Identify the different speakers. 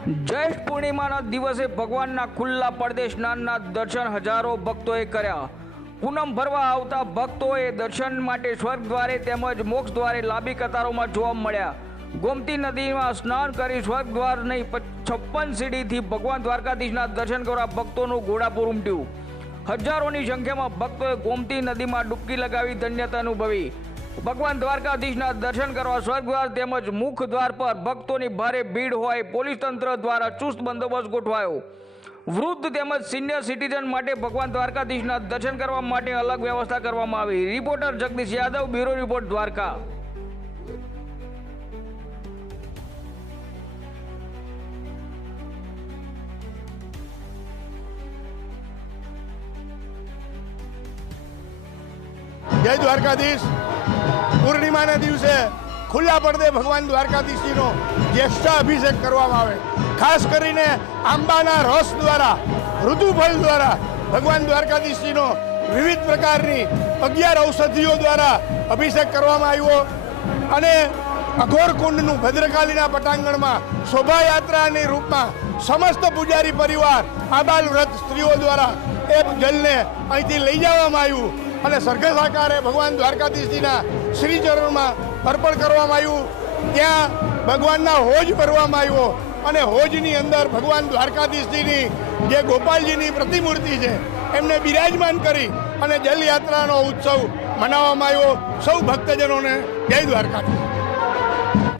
Speaker 1: જ્યેષ્ઠ પૂર્ણિમાના દિવસે ભગવાનના ખુલ્લા પડદે સ્નાનના દર્શન હજારો ભક્તોએ કર્યા. પૂનમ ભરવા આવતા ભક્તોએ દર્શન માટે સ્વર્ગ દ્વારે તેમજ મોક્ષ દ્વારે લાંબી કતારોમાં જોવા મળ્યા. ગોમતી નદીમાં સ્નાન કરી સ્વર્ગ દ્વારની છપ્પન સીડીથી ભગવાન દ્વારકાધીશના દર્શન કરવા ભક્તોનું ઘોડાપુર ઉમટ્યું. હજારોની સંખ્યામાં ભક્તોએ ગોમતી નદીમાં ડૂબકી લગાવી ધન્યતા અનુભવી. ભગવાન દ્વારકાધીશના દર્શન કરવા સ્વર્ગદ્વાર તેમજ મુખ દ્વાર પર ભક્તોની ભારે ભીડ હોય, પોલીસ તંત્ર દ્વારા ચુસ્ત બંદોબસ્ત ગોઠવાયો. વૃદ્ધ તેમજ સિનિયર સિટીઝન માટે ભગવાન દ્વારકાધીશના દર્શન કરવા માટે અલગ વ્યવસ્થા કરવામાં આવી. Reporter Jagdish Yadav, bureau report Dwarka.
Speaker 2: જય દ્વારકાધીશ. પૂર્ણિમાના દિવસે ખુલ્લા પડદે ભગવાન દ્વારકાધીશજીનો જ્યેષ્ઠ અભિષેક કરવામાં આવે. ખાસ કરીને આંબાના રસ દ્વારા, ઋતુફળ દ્વારા ભગવાન દ્વારકાધીશજીનો વિવિધ પ્રકારની અગિયાર ઔષધિઓ દ્વારા અભિષેક કરવામાં આવ્યો. અને અઘોર કુંડનું ભદ્રકાલીના પટાંગણમાં શોભાયાત્રાની રૂપમાં સમસ્ત પૂજારી પરિવાર, આબાલ વ્રત સ્ત્રીઓ દ્વારા એ જલને અહીંથી લઈ જવામાં આવ્યું. અને સરઘસ આકારે ભગવાન દ્વારકાધીશજીના શ્રીચરણમાં અર્પણ કરવામાં આવ્યું. ત્યાં ભગવાનના હોજ ભરવામાં આવ્યો અને હોજની અંદર ભગવાન દ્વારકાધીશજીની જે ગોપાલજીની પ્રતિમૂર્તિ છે, એમને બિરાજમાન કરી અને જલયાત્રાનો ઉત્સવ મનાવવામાં આવ્યો. સૌ ભક્તજનોને જય દ્વારકાધીશ.